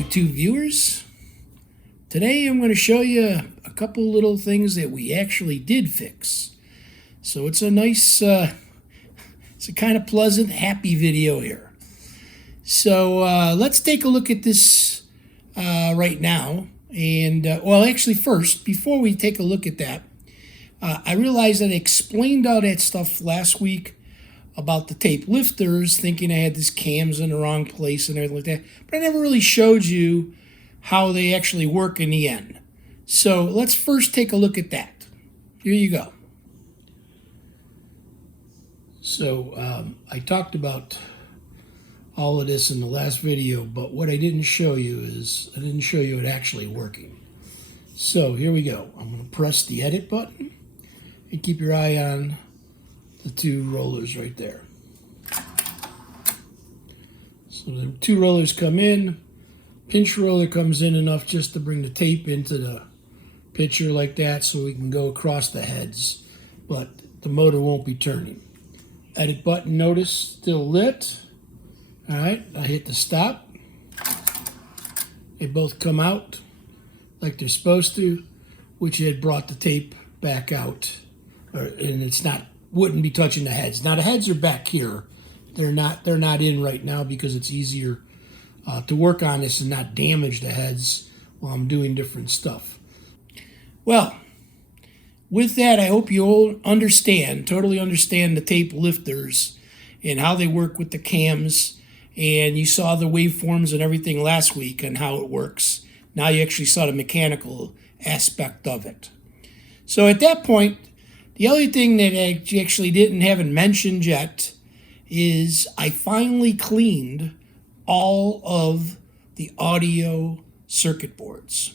YouTube viewers. Today I'm going to show you a couple little things that we actually did fix. So it's a nice, it's a kind of pleasant, happy video here. So let's take a look at this right now. And well, actually first, before we take a look at that, I realized that I explained all that stuff last week about the tape lifters, thinking I had these cams in the wrong place and everything like that. But I never really showed you how they actually work in the end. So let's first take a look at that. Here you go. So I talked about all of this in the last video, but what I didn't show you is I didn't show you it actually working. So here we go. I'm going to press the edit button and keep your eye on the two rollers right there. So the two rollers come in. Pinch roller comes in enough just to bring the tape into the picture like that so we can go across the heads, but the motor won't be turning. Edit button, notice, still lit. All right, I hit the stop. They both come out like they're supposed to, which had brought the tape back out, and it's not, wouldn't be touching the heads. Now the heads are back here. They're not in right now because it's easier to work on this and not damage the heads while I'm doing different stuff. Well, with that, I hope you all understand, totally understand the tape lifters and how they work with the cams. And you saw the waveforms and everything last week and how it works. Now you actually saw the mechanical aspect of it. So at that point, the only thing that I actually haven't mentioned yet is I finally cleaned all of the audio circuit boards.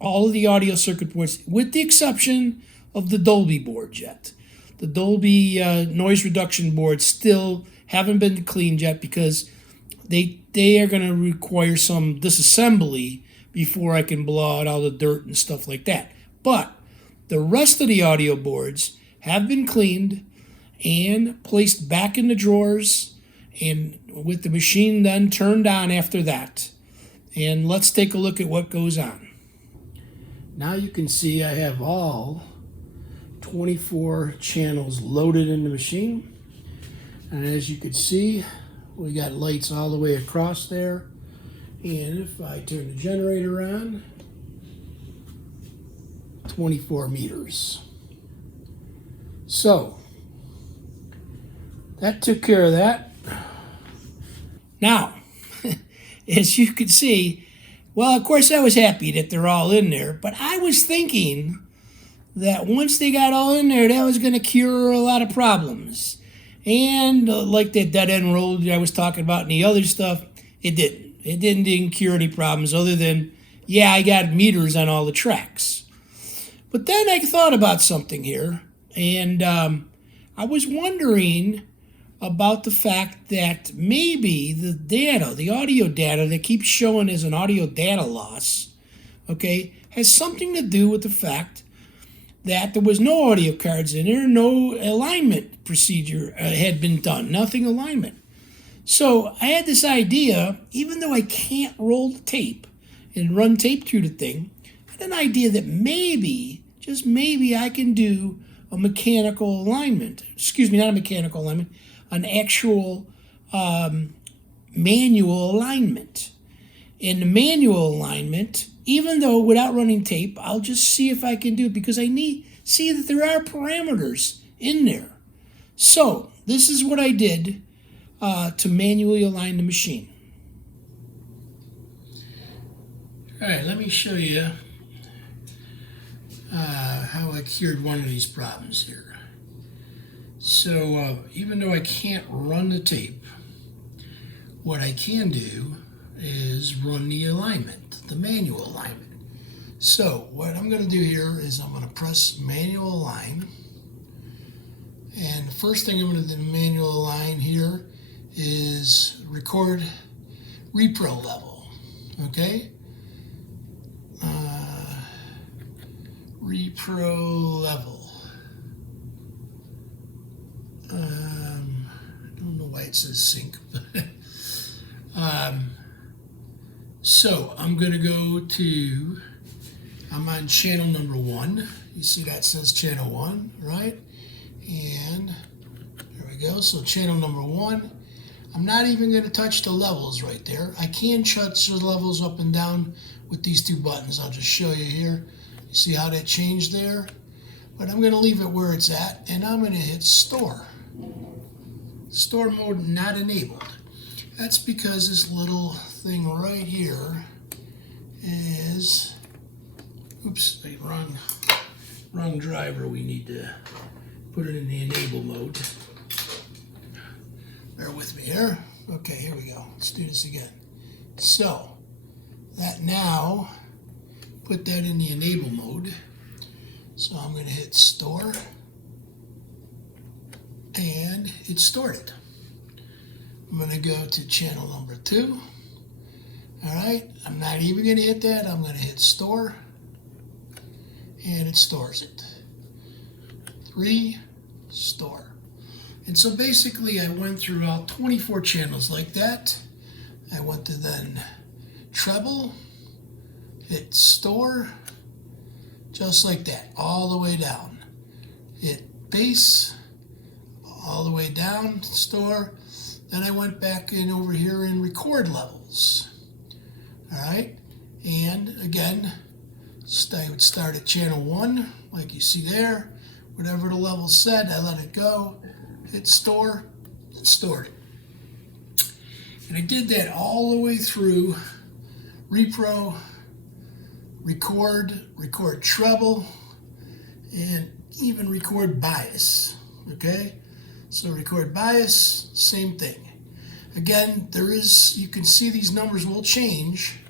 All of the audio circuit boards, with the exception of the Dolby board yet. The Dolby noise reduction boards still haven't been cleaned yet because they are going to require some disassembly before I can blow out all the dirt and stuff like that. But the rest of the audio boards have been cleaned and placed back in the drawers, and with the machine then turned on after that. And let's take a look at what goes on. Now you can see I have all 24 channels loaded in the machine. And as you can see, we got lights all the way across there. And if I turn the generator on, 24 meters. So that took care of that. Now, as you can see, well, of course I was happy that they're all in there, but I was thinking that once they got all in there, that was going to cure a lot of problems. And like that dead end road that I was talking about and the other stuff, it didn't. It didn't cure any problems other than, yeah, I got meters on all the tracks. But then I thought about something here, and I was wondering about the fact that maybe the data, the audio data that keeps showing as an audio data loss, okay, has something to do with the fact that there was no audio cards in there, no alignment procedure had been done, nothing alignment. So I had this idea, even though I can't roll the tape and run tape through the thing, I had an idea that maybe, just maybe, I can do a mechanical alignment. Excuse me, not a mechanical alignment, an actual manual alignment. In the manual alignment, even though without running tape, I'll just see if I can do it because I see that there are parameters in there. So this is what I did to manually align the machine. All right, let me show you how I cured one of these problems here. So even though I can't run the tape, what I can do is run the alignment, the manual alignment. So what I'm going to do here is I'm going to press manual align. And the first thing I'm going to do manual align here is record repro level. Okay? Repro level. I don't know why it says sync, but So I'm going to go to, I'm on channel number 1. You see that says channel 1, right? And there we go. So channel number 1. I'm not even going to touch the levels right there. I can touch the levels up and down with these 2 buttons. I'll just show you here. You see how that changed there? But I'm going to leave it where it's at, and I'm going to hit store. Store mode not enabled. That's because this little thing right here is, oops, wrong driver. We need to put it in the enable mode. Bear with me here. Okay, here we go. Let's do this again. So, that now, put that in the enable mode. So I'm going to hit store, and it stored it. I'm going to go to channel number 2. All right, I'm not even going to hit that. I'm going to hit store, and it stores it. 3, store. And so basically I went through all 24 channels like that. I went to then treble, hit store, just like that, all the way down. Hit bass, all the way down, store. Then I went back in over here in record levels. All right, and again, I would start at channel 1, like you see there. Whatever the level said, I let it go, hit store, and stored it. And I did that all the way through repro, record treble, and even record bias. Okay, so record bias, same thing. Again, you can see these numbers will change,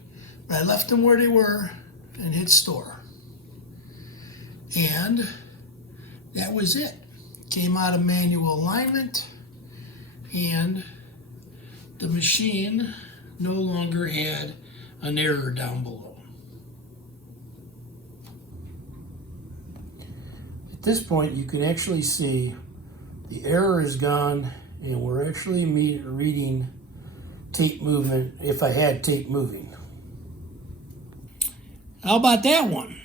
but I left them where they were and hit store. And that was it. Came out of manual alignment, and the machine no longer had an error down below. At this point, you can actually see the error is gone, and we're actually reading tape movement if I had tape moving. How about that one?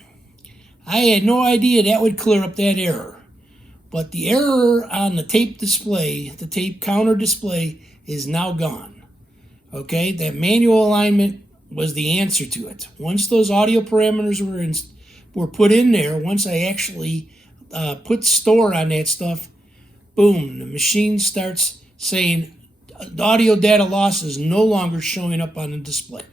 I had no idea that would clear up that error. But the error on the tape display, the tape counter display, is now gone. Okay, that manual alignment was the answer to it. Once those audio parameters were put in there, once I actually put store on that stuff, boom, the machine starts saying the audio data loss is no longer showing up on the display.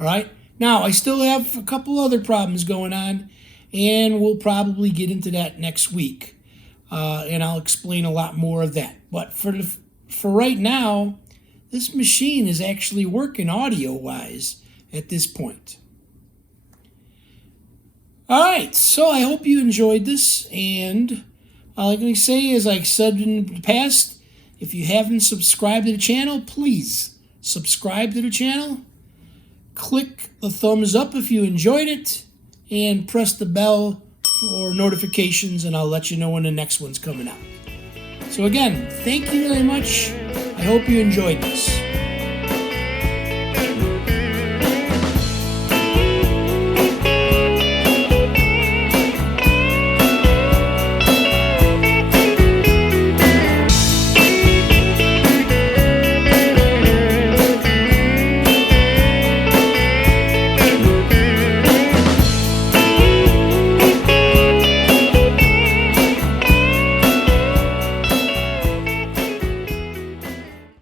All right, now I still have a couple other problems going on, and we'll probably get into that next week. And I'll explain a lot more of that. But for right now, this machine is actually working audio-wise at this point. All right, so I hope you enjoyed this. And all I can say, as I said in the past, if you haven't subscribed to the channel, please subscribe to the channel. Click the thumbs up if you enjoyed it, and press the bell for notifications, and I'll let you know when the next one's coming out. So again, thank you very much. I hope you enjoyed this.